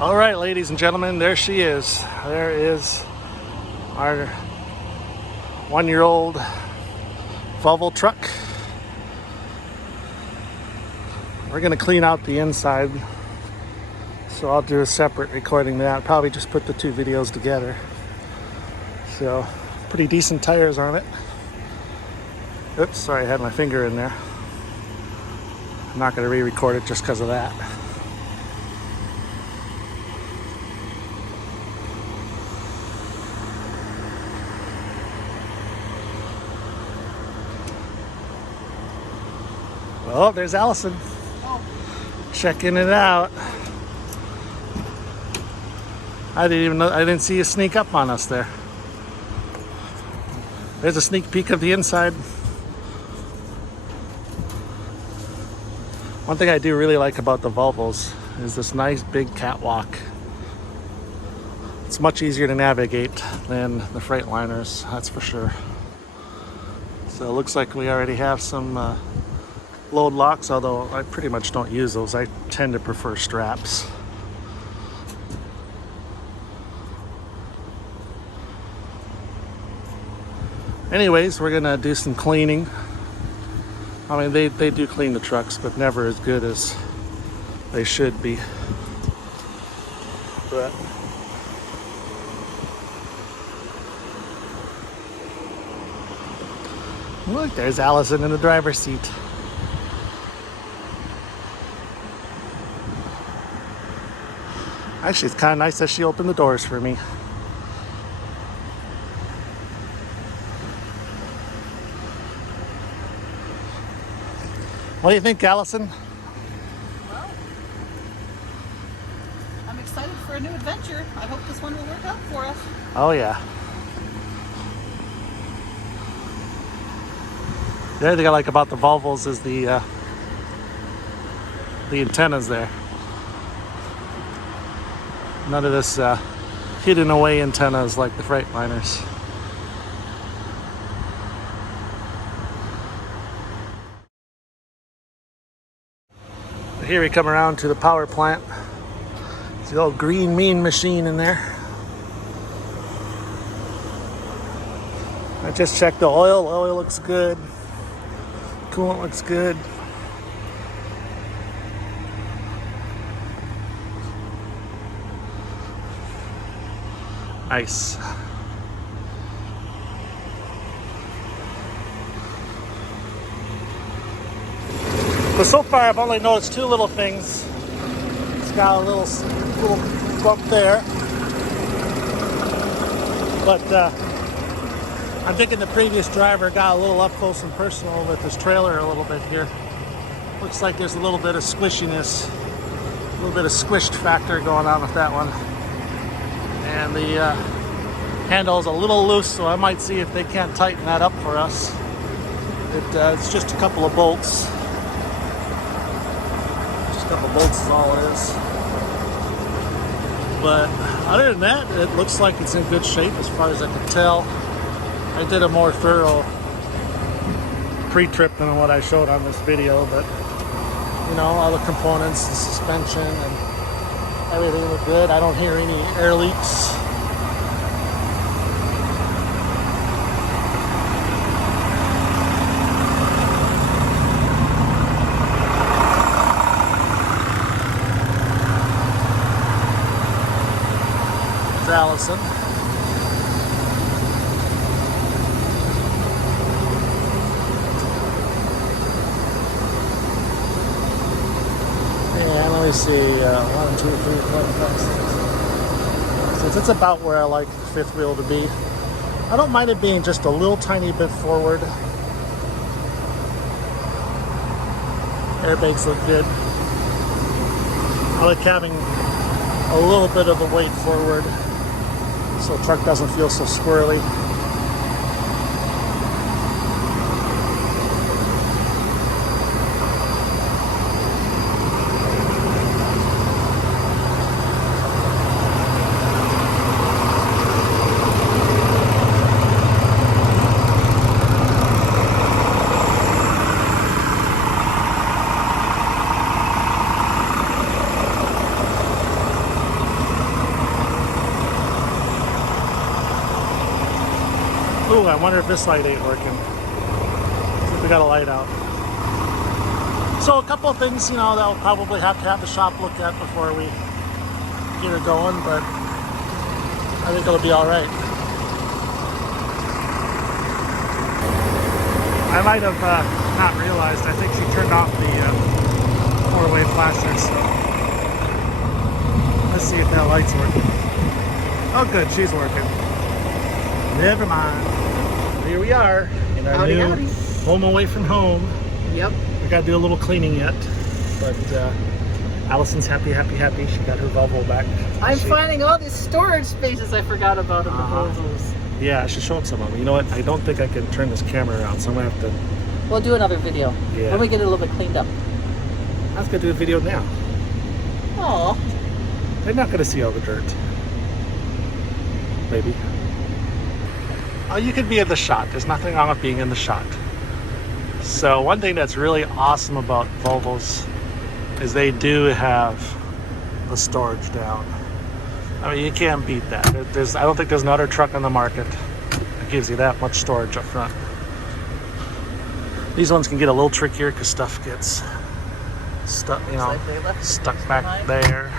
All right, ladies and gentlemen, there she is. There is our one-year-old Volvo truck. We're gonna clean out the inside, so I'll do a separate recording of that. Probably just put the two videos together. So, pretty decent tires on it. Oops, sorry, I had my finger in there. I'm not gonna re-record it just because of that. Oh, there's Allison. Checking it out. I didn't see you sneak up on us there. There's a sneak peek of the inside. One thing I do really like about the Volvos is this nice big catwalk. It's much easier to navigate than the Freightliners, that's for sure. So it looks like we already have some load locks, although I pretty much don't use those. I tend to prefer straps. Anyways, we're gonna do some cleaning. I mean, they do clean the trucks, but never as good as they should be. But look, there's Allison in the driver's seat. Actually, it's kind of nice that she opened the doors for me. What do you think, Allison? Well, I'm excited for a new adventure. I hope this one will work out for us. Oh yeah. The other thing I like about the Volvos is the antennas there. None of this hidden away antennas like the Freightliners. Here we come around to the power plant. It's the old green mean machine in there. I just checked the oil. Oil looks good. Coolant looks good. Nice. But so far I've only noticed two little things. It's got a little bump there. But I'm thinking the previous driver got a little up close and personal with this trailer a little bit here. Looks like there's a little bit of squishiness, a little bit of squished factor going on with that one. And the handle is a little loose, so I might see if they can't tighten that up for us. It's just a couple of bolts. Just a couple of bolts is all it is. But other than that, it looks like it's in good shape as far as I can tell. I did a more thorough pre-trip than what I showed on this video, but you know, all the components, the suspension, and everything look good. I don't hear any air leaks. There's Allison. And let me see, 1, 2, 3, 4, 5, 6. So it's about where I like the fifth wheel to be. I don't mind it being just a little tiny bit forward. Airbags look good. I like having a little bit of the weight forward so the truck doesn't feel so squirrely. I wonder if this light ain't working. See if we got a light out. So a couple of things, you know, that we'll probably have to have the shop look at before we get her going, but I think it'll be all right. I might have not realized. I think she turned off the four-way flasher, so let's see if that light's working. Oh, good, she's working. Never mind. Here we are in our new home away from home. Yep. We got to do a little cleaning yet, but Allison's happy. She got her Volvo back. I'm finding all these storage spaces I forgot about in the Volvos. Yeah, I should show them some of them. You know what? I don't think I can turn this camera around, so I'm going to have to... We'll do another video. Yeah. When we get it a little bit cleaned up. I was going to do a video now. Aw. They're not going to see all the dirt. Maybe. Oh, you could be in the shot. There's nothing wrong with being in the shot. So one thing that's really awesome about Volvos is they do have the storage down. I mean, you can't beat that. I don't think there's another truck on the market that gives you that much storage up front. These ones can get a little trickier because stuff gets stuck, you know, stuck back there.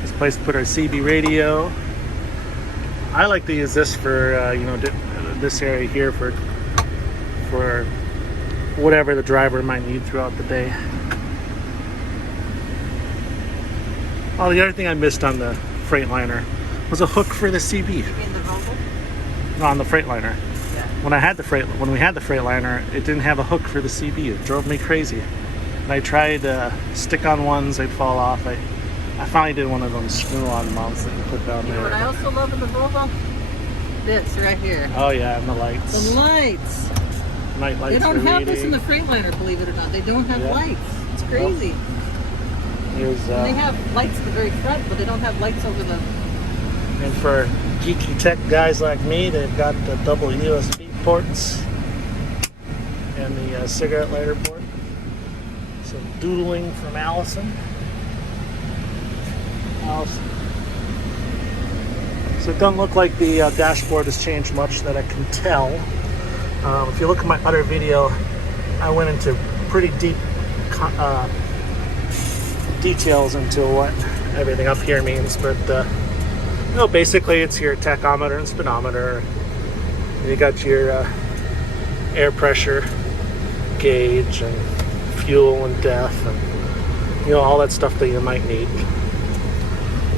This place to put our CB radio. I like to use this for, you know, this area here for whatever the driver might need throughout the day. Oh, the other thing I missed on the Freightliner was a hook for the CB. You mean the Volvo? No, on the Freightliner. Yeah. When we had the Freightliner, it didn't have a hook for the CB. It drove me crazy. And I tried stick-on ones; they'd fall off. I finally did one of them screw-on mounts that you put down there. You know what I also love in the Volvo? This right here. Oh yeah, and the lights. The lights. Night lights. They don't have reading. this in the Freightliner, believe it or not. They don't have lights. It's crazy. Nope. Here's, they have lights at the very front, but they don't have lights over the... And for geeky tech guys like me, they've got the double USB ports and the cigarette lighter port. Some doodling from Allison. So it doesn't look like the dashboard has changed much that I can tell. If you look at my other video, I went into pretty deep details into what everything up here means, but you know, basically it's your tachometer and speedometer. You got your air pressure gauge and fuel and depth, and you know, all that stuff that you might need.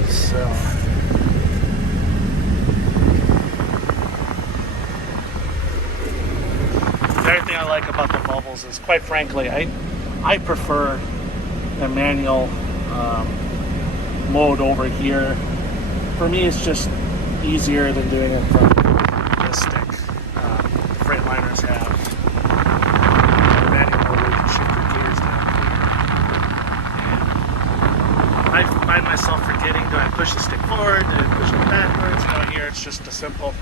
So the other thing I like about the Volvos is, quite frankly, I prefer the manual mode over here. For me, it's just easier than doing it from the stick. Freightliners have a manual mode where you can shift your gears down here. And I find myself forgetting, do I push the stick forward, do I push it backwards? You know, here it's just a simple,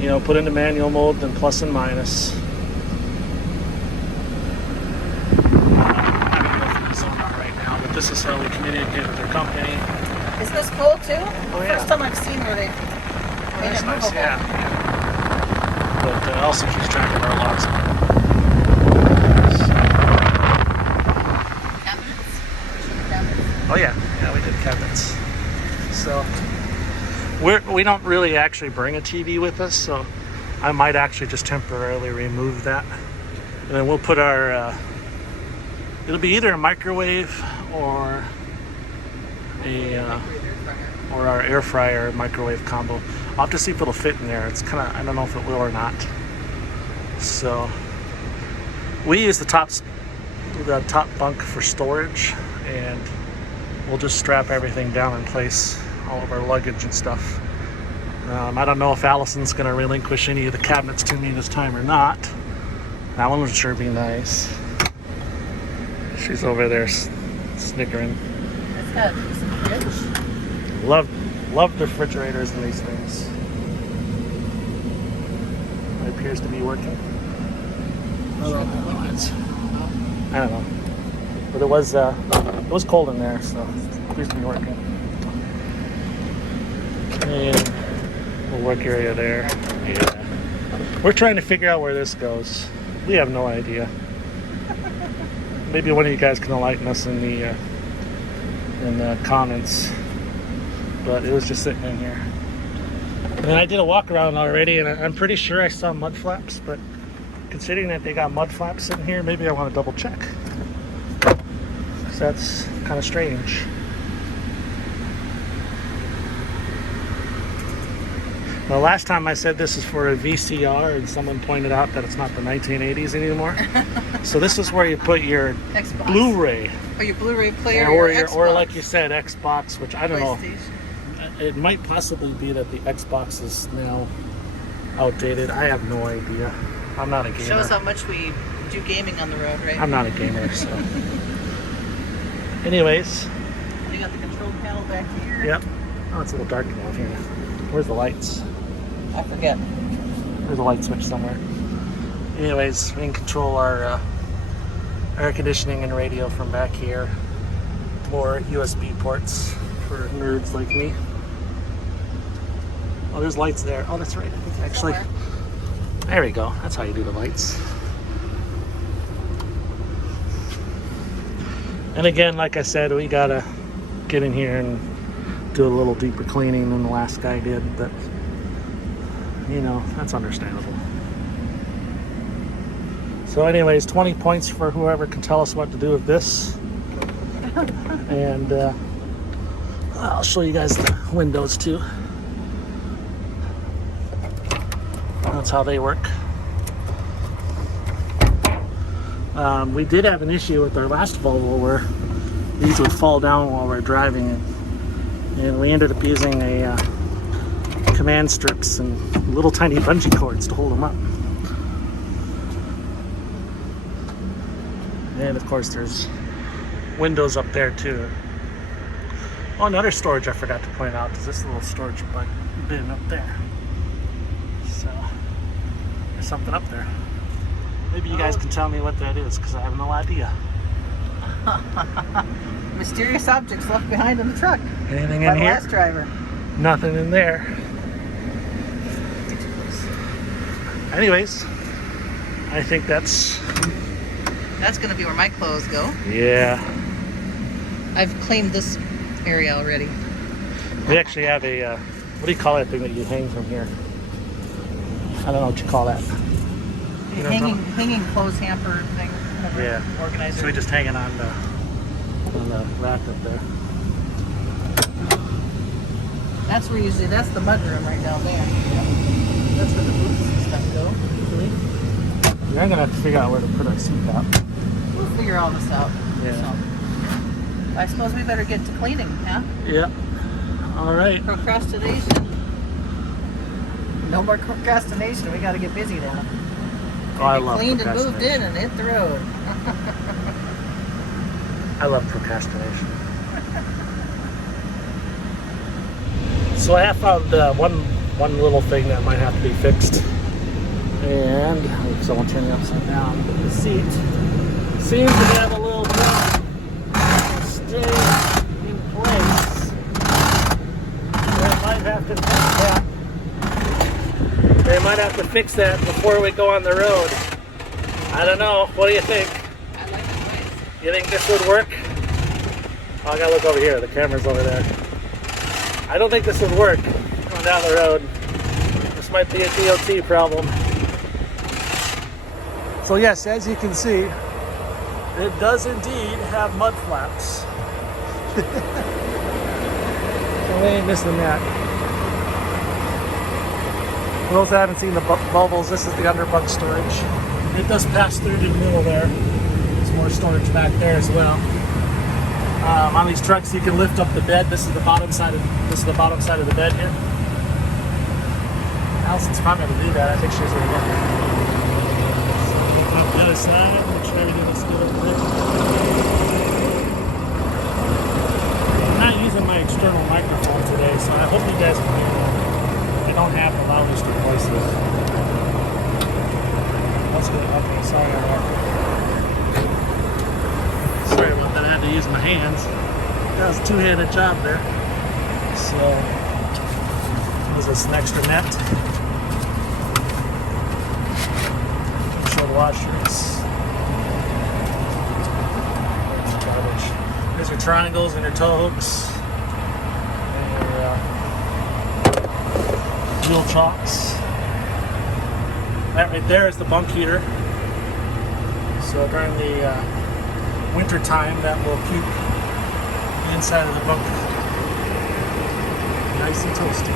you know, put into manual mode, then plus and minus. This is how we communicate with their company. Is this cool too? Oh yeah. First time I've seen where they made it nice, movable. yeah. But also keeps track of our logs. Cabinets? Oh yeah, we did cabinets. So we don't really actually bring a TV with us, so I might actually just temporarily remove that, and then we'll put our. It'll be either a microwave or our air fryer microwave combo. I'll have to see if it'll fit in there. It's kind of, I don't know if it will or not. So we use the top bunk for storage, and we'll just strap everything down in place, all of our luggage and stuff. I don't know if Allison's going to relinquish any of the cabinets to me this time or not. That one would sure be nice. She's over there snickering. It's got a decent fridge. Love the refrigerators in these things. It appears to be working. I don't know. But it was cold in there, so it appears to be working. And little work area there. Yeah. We're trying to figure out where this goes. We have no idea. Maybe one of you guys can enlighten us in the comments. But it was just sitting in here. And I did a walk around already, and I'm pretty sure I saw mud flaps, but considering that they got mud flaps sitting here, maybe I want to double check. Because that's kind of strange. The last time I said this is for a VCR, and someone pointed out that it's not the 1980s anymore. So this is where you put your Xbox. Blu-ray. Or your Blu-ray player, or like you said, Xbox, which I don't know. It might possibly be that the Xbox is now outdated. I have no idea. I'm not a gamer. Shows how much we do gaming on the road, right? I'm not a gamer, so. Anyways. You got the control panel back here. Yep. Oh, it's a little dark down here. Where's the lights? I forget. There's a light switch somewhere. Anyways, we can control our air conditioning and radio from back here. More USB ports for nerds like me. Oh, there's lights there. Oh, that's right. I think actually, there we go. That's how you do the lights. And again, like I said, we gotta get in here and do a little deeper cleaning than the last guy did, but you know, that's understandable. So anyways, 20 points for whoever can tell us what to do with this. And I'll show you guys the windows too. That's how they work. We did have an issue with our last Volvo where these would fall down while we're driving it. And we ended up using a command strips and little tiny bungee cords to hold them up. And of course there's windows up there too. Oh, another storage I forgot to point out is this little storage bin up there. So there's something up there. Maybe you guys can tell me what that is, because I have no idea. Mysterious objects left behind in the truck. Anything by in the here? last driver. Nothing in there. Anyways, I think that's going to be where my clothes go. Yeah. I've claimed this area already. We actually have a, what do you call that thing that you hang from here? I don't know what you call that. You know, hanging clothes hamper thing. Whatever. Yeah. Organizer. So we just hang it on the rack up there. That's where usually, that's the mudroom right down there. That's where the boots and stuff go, usually. We're gonna have to figure out where to put our seat top. We'll figure all this out. Yeah. So, I suppose we better get to cleaning, huh? Yeah. All right. Procrastination. No more procrastination. We got to get busy now. Oh, I love cleaned and moved in and hit the road. I love procrastination. So I have found one little thing that might have to be fixed. And so I'll turn it upside down. The seat seems to have a little bit stay in place. They might have to fix that before we go on the road. I don't know. What do you think? I like the place. You think this would work? Oh, I gotta look over here. The camera's over there. I don't think this would work going down the road. This might be a DOT problem. So yes, as you can see, it does indeed have mud flaps. So we ain't missing that. For those that haven't seen the bubbles, this is the underbunk storage. It does pass through to the middle there. There's more storage back there as well. On these trucks, you can lift up the bed. This is the bottom side of the bed here. Allison's probably going to do that. I think she's going to get there. The other side, make sure everything looks good over there. I'm not using my external microphone today, so I hope you guys can hear me. I don't have the loudest of voices. That's good. Okay, sorry about that. Sorry about that. I had to use my hands. That was a two-handed job there. So, Gives us an extra net. Windshield washers. There's your triangles and your tow hooks. And your wheel chocks. That right there is the bunk heater. So during the winter time, that will keep the inside of the bunk nice and toasty.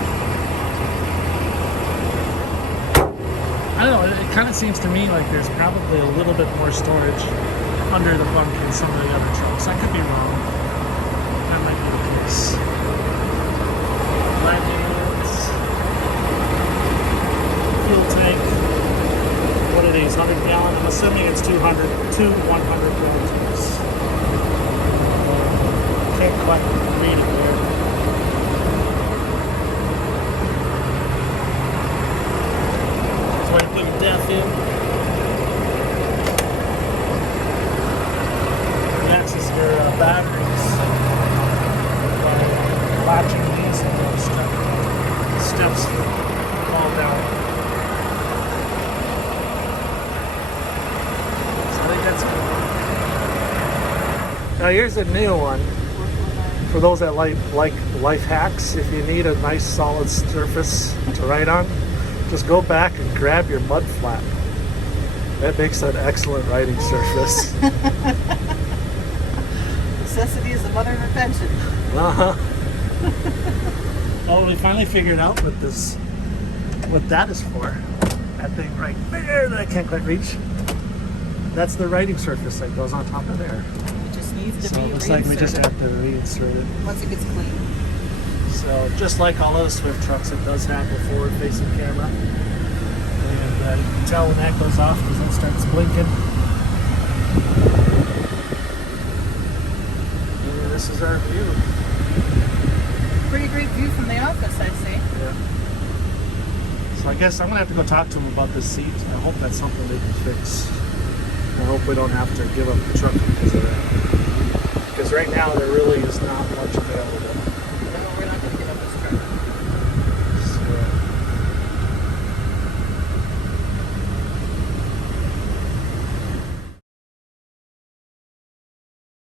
I don't know, it kind of seems to me like there's probably a little bit more storage under the bunk in some of the other trucks. I could be wrong. That might be the case. Blankets, fuel tank. What are these? 100 gallon? I'm assuming it's 200 100 gallon tanks. Can't quite read it there. That's why you put your DEF in. Next is your batteries. By latching these and those steps fall down. So I think that's cool. Now here's a new one. For those that like life hacks, if you need a nice solid surface to write on, just go back and grab your mud flap. That makes an excellent writing surface. Necessity is the mother of invention. Uh-huh. Oh, we finally figured out what that is for. That thing right there that I can't quite reach. That's the writing surface that goes on top of there. It just needs to So be it looks like we just reinserted have to reinsert it. once it gets clean. So just like all other Swift trucks, it does have a forward-facing camera. And you can tell when that goes off because it starts blinking. And this is our view. Pretty great view from the office, I'd say. Yeah. So I guess I'm going to have to go talk to them about this seat. I hope that's something they can fix. I hope we don't have to give up the truck because of that. Because right now there really is not much available.